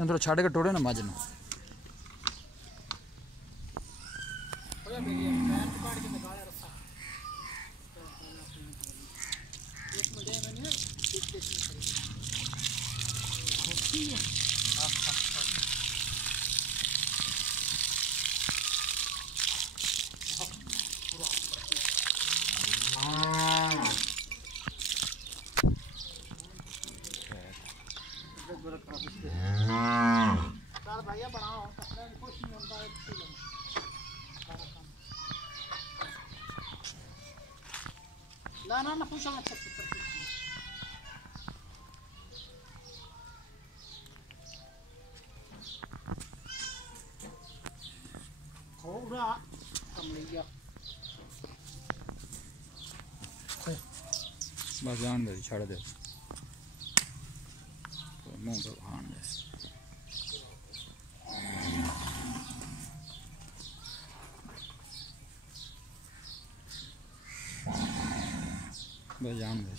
थोड़ा छड़ के टोड़े ना मज न भैया बनाओ कुछ नहीं होता ना पूछो मत थोड़ा कम लिया बस जान दे छड़ दे मुंह पे हान दे बस जान दे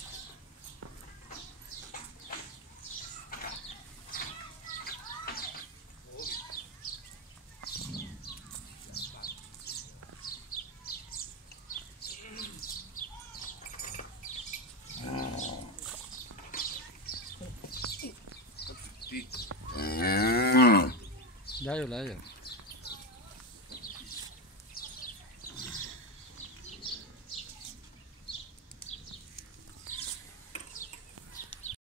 जाओ ला जाओ